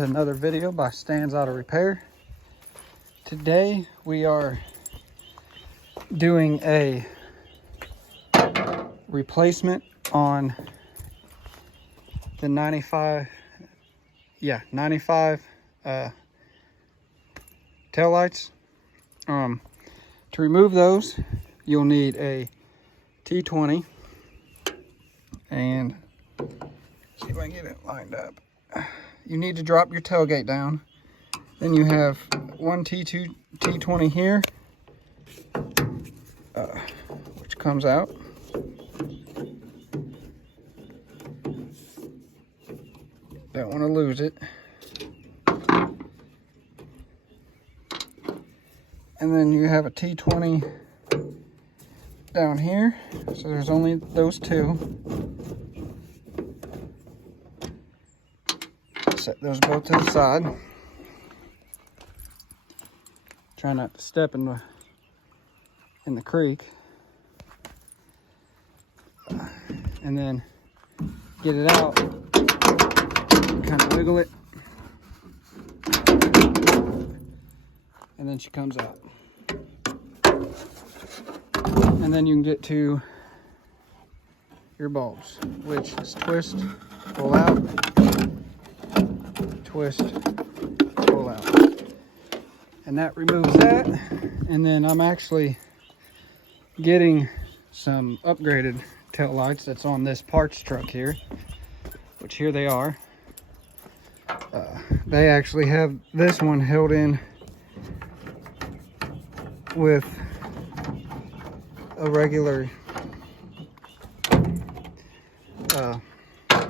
Another video by Stan's Auto Repair. Today we are doing a replacement on the 95 tail lights. To remove those, you'll need a T20, and see if I can get it lined up. You need to drop your tailgate down. Then you have one T20 here, which comes out. Don't want to lose it. And then you have a T20 down here. So there's only those two. Set those both to the side. Try not to step in the creek. And then get it out. Kind of wiggle it. And then she comes out. And then you can get to your bulbs, which is twist, pull out, twist, pull out. And that removes that. And then I'm actually getting some upgraded tail lights that's on this parts truck here, which here they are. They actually have this one held in with a regular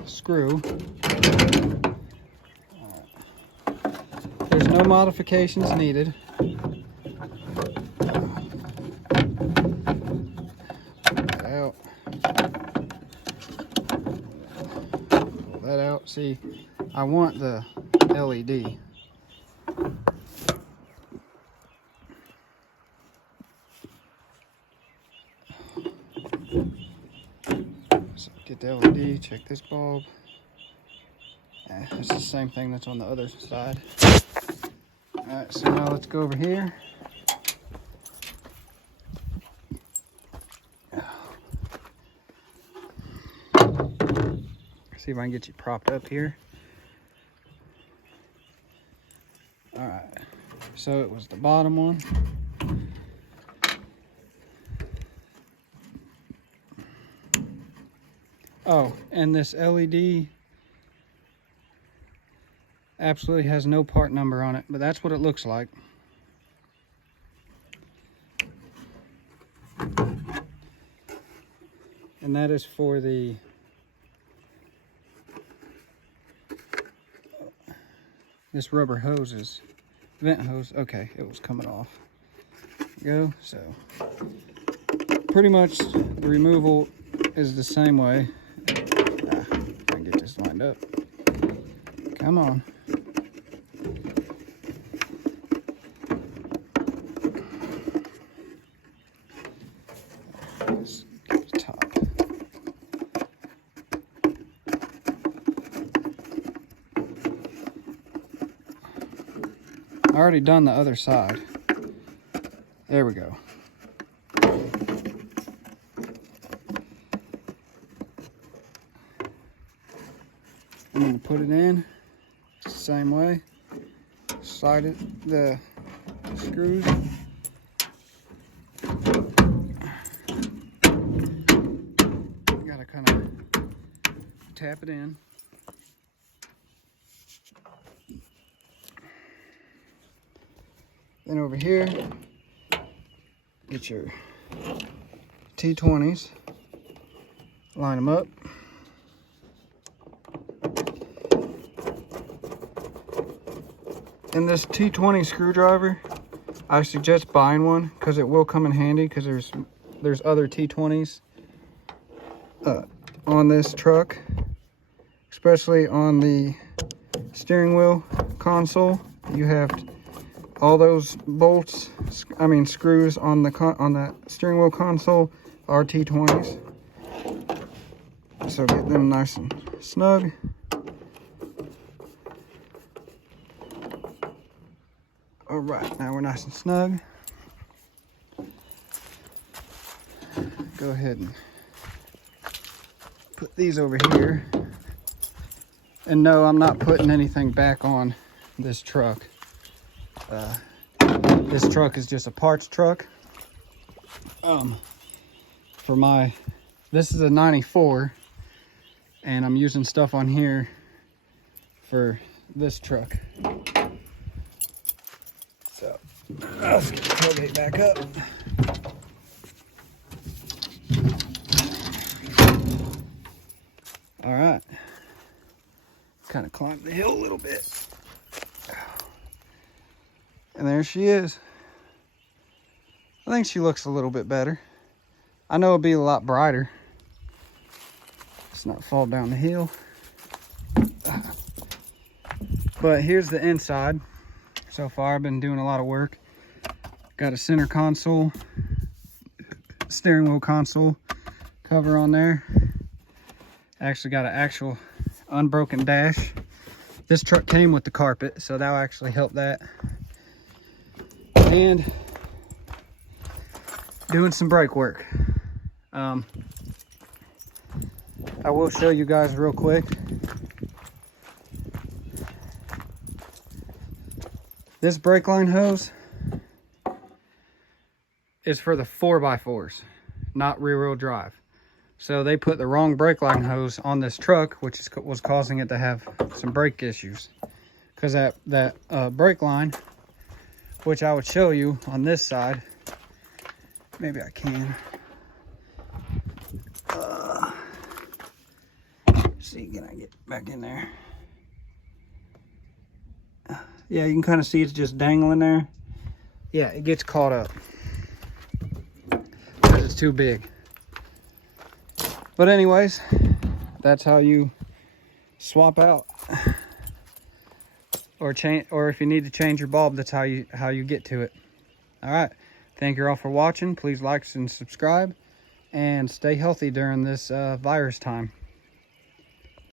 screw. There's no modifications needed. Out. Pull that out. See, I want the LED. So get the LED, check this bulb. It's the same thing that's on the other side. Alright, so now let's go over here. See if I can get you propped up here. Alright, so it was the bottom one. Oh, and this LED absolutely has no part number on it, but that's what it looks like. And that is for the this rubber hose is vent hose. Okay, it was coming off. There we go. So pretty much the removal is the same way. I can get this lined up. Come on. Let's get the top. I already done the other side. There we go. I'm going to put it in the same way. Slide it, the screws. Got to kind of tap it in. Then over here, get your T20s, line them up. And this T20 screwdriver, I suggest buying one because it will come in handy, because there's other T20s on this truck, especially on the steering wheel console. You have all those bolts, screws on the steering wheel console are T20s. So get them nice and snug. All right, now we're nice and snug. Go ahead and put these over here. And no, I'm not putting anything back on this truck. This truck is just a parts truck. For my, this is a 94, and I'm using stuff on here for this truck. So let's get the tailgate back up. All right, kind of climbed the hill a little bit. And there she is. I think she looks a little bit better. I know it'll be a lot brighter. Let's not fall down the hill. But here's the inside. So far, I've been doing a lot of work. Got a center console, steering wheel console cover on there. Actually got an actual unbroken dash. This truck came with the carpet, so that'll actually help that. And doing some brake work. I will show you guys real quick. This brake line hose is for the 4x4s, not rear wheel drive. So they put the wrong brake line hose on this truck, which was causing it to have some brake issues. Because that brake line, which I would show you on this side, maybe I can. See, can I get back in there? Yeah, you can kind of see it's just dangling there. Yeah, it gets caught up because it's too big. But anyways, that's how you swap out or change, or if you need to change your bulb, that's how you get to it. All right, thank you all for watching. Please like and subscribe, and stay healthy during this virus time.